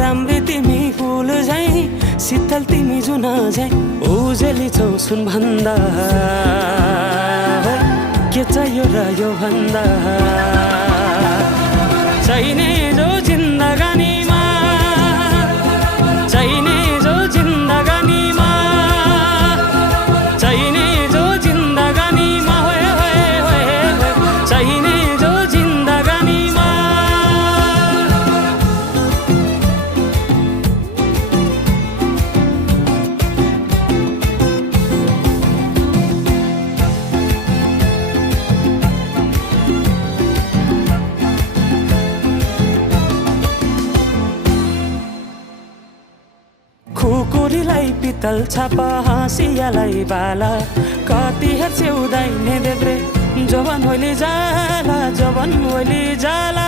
राम्री तिमी फुल झैं शीतल तिमी जुन झैं उजेली छौ सुन भन्दा के चाहियो र यो भन्दा चाहिने जो जिन्दगानीमा चाहिने जो जिन्दगानीमा चाहिने जो जिन्दगानीमा होए होए होए होए चाहिने जो जिन्दगानीमा खुकुरीलाई पितल छापा हाँसियालाई बाला कति हेर्छे उदाइने देब्रे जवान होइली जाला जवान होइली जाला